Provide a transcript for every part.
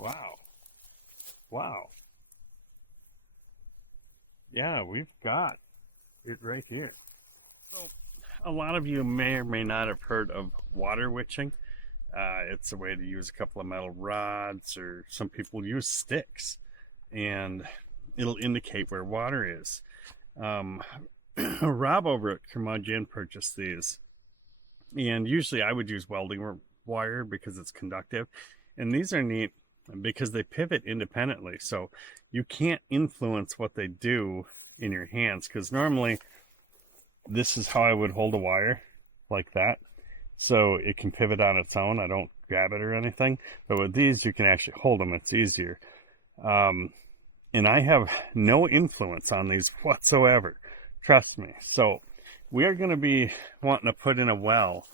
Wow. Wow. Yeah, we've got it right here. So, a lot of you may or may not have heard of water witching. It's a way to use a couple of metal rods, or some people use sticks, and it'll indicate where water is. Rob over at Curmudgeon purchased these, and usually I would use welding wire because it's conductive, and these are neat because they pivot independently, so you can't influence what they do in your hands, because normally this is how I would hold a wire, like that, so it can pivot on its own. I don't grab it or anything, but with these you can actually hold them. It's easier. And I have no influence on these whatsoever, trust me. So we are going to be wanting to put in a well,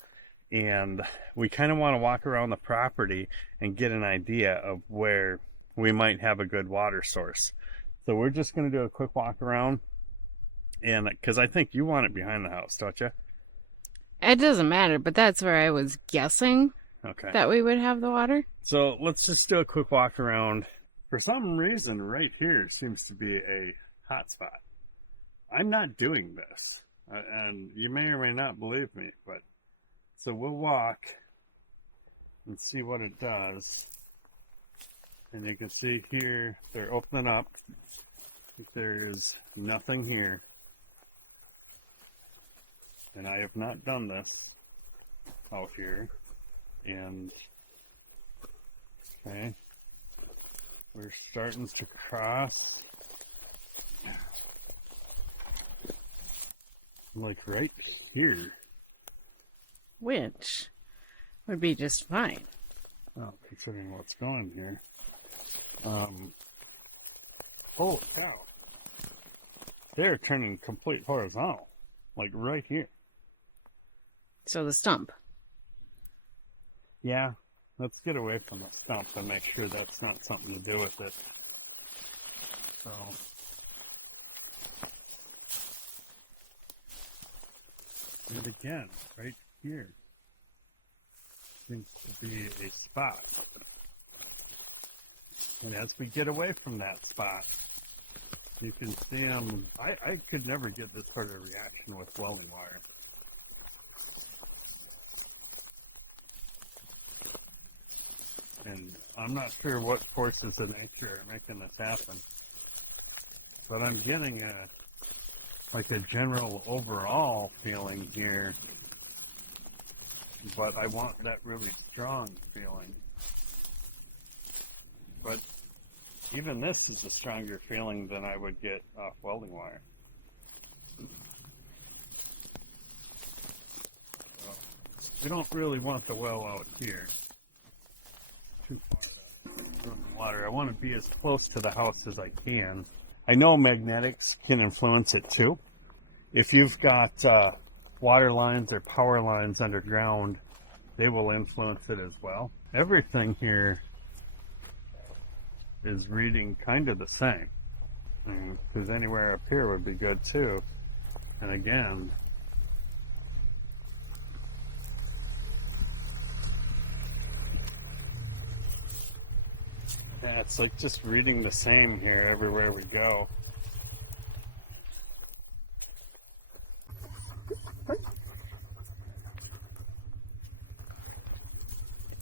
and we kind of want to walk around the property and get an idea of where we might have a good water source. So we're just going to do a quick walk around, and because I think you want it behind the house, don't you? It doesn't matter, but that's where I was guessing that we would have the water. So let's just do a quick walk around. For some reason, right here seems to be a hot spot. I'm not doing this, and you may or may not believe me, but so we'll walk and see what it does. And you can see here, they're opening up. There is nothing here. And I have not done this out here. And, okay, we're starting to cross. Like right here. Which would be just fine. Well, considering what's going here. Holy cow. They're turning complete horizontal. Like right here. So the stump. Yeah. Let's get away from the stump and make sure that's not something to do with it. So. And again, right here seems to be a spot. And as we get away from that spot, you can see them. I could never get this sort of reaction with welding wire. And I'm not sure what forces of nature are making this happen, but I'm getting a general overall feeling here, but I want that really strong feeling. But even this is a stronger feeling than I would get off welding wire. So we don't really want the well out here too far from the water. I want to be as close to the house as I can. I know magnetics can influence it too. If you've got water lines or power lines underground, they will influence it as well. Everything here is reading kind of the same, because anywhere up here would be good too. And again, yeah, it's like just reading the same here everywhere we go.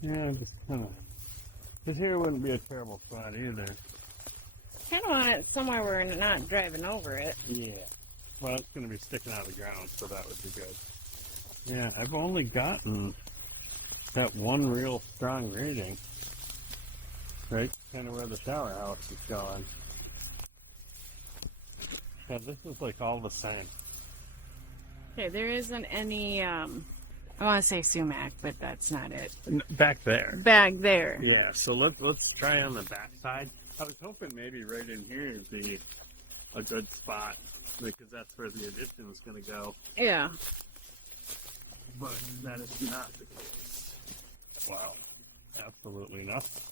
Yeah, just kind of. But here wouldn't be a terrible spot either. Kind of want it somewhere where we're not driving over it. Yeah. Well, it's going to be sticking out of the ground, so that would be good. Yeah, I've only gotten that one real strong reading. Right? Kind of where the shower house is going. Yeah, this is like all the same. Okay, there isn't any, I want to say sumac, but that's not it. Back there. Back there. Yeah, so let's try on the back side. I was hoping maybe right in here would be a good spot, because that's where the addition is going to go. Yeah. But that is not the case. Wow. Absolutely nothing.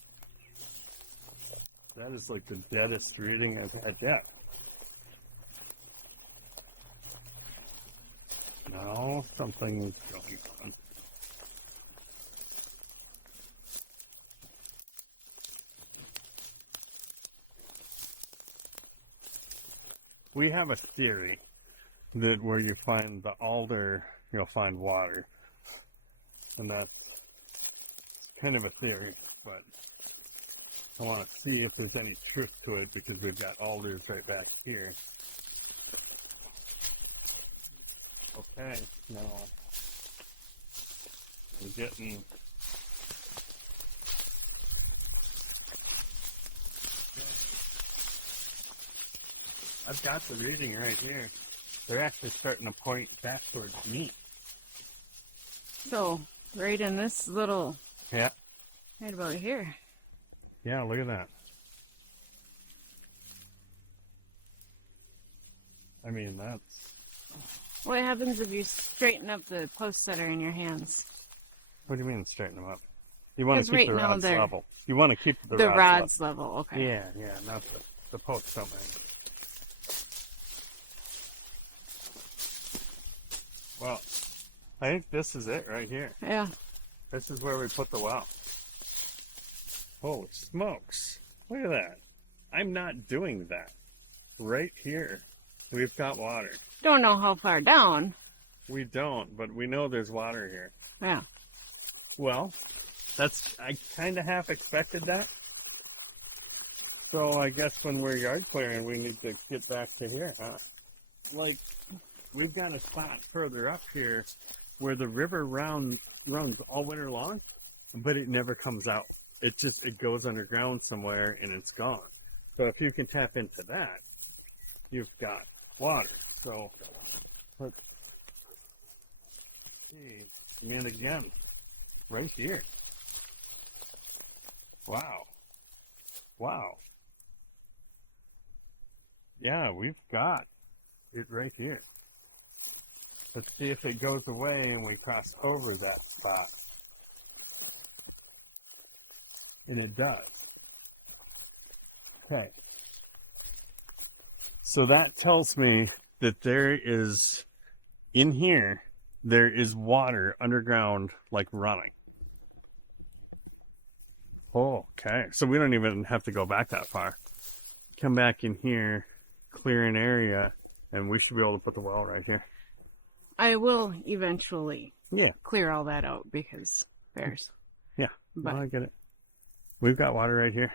That is like the deadest reading I've had yet. No, something's going on. we have a theory that where you find the alder, you'll find water. And that's kind of a theory, but I want to see if there's any truth to it because we've got alders right back here. Okay, now I'm getting... I've got the reading right here. They're actually starting to point back towards me. So, right in this little... Yeah. Right about here. Yeah, look at that. I mean, that's... What happens if you straighten up the posts that are in your hands? What do you mean straighten them up? You want to keep right the now rods they're- level. You want to keep the The rods rods level, level. okay. Yeah, not the posts don't matter. Well, I think this is it right here. Yeah. This is where we put the well. Holy smokes. Look at that. I'm not doing that. Right here, we've got water. Don't know how far down. We don't, but we know there's water here. Yeah. Well, I kind of half expected that. So I guess when we're yard clearing, we need to get back to here, huh? Like, we've got a spot further up here where the river runs all winter long, but it never comes out. It goes underground somewhere and it's gone. So if you can tap into that, you've got water. So let's see. And again, right here. Wow. Wow. Yeah, we've got it right here. Let's see if it goes away and we cross over that spot. And it does. Okay. So that tells me that there is, in here, there is water underground, like running. Oh, okay. So we don't even have to go back that far. Come back in here, clear an area, and we should be able to put the well right here. I will eventually Yeah. clear all that out because bears. Yeah. But No, I get it. We've got water right here.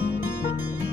you.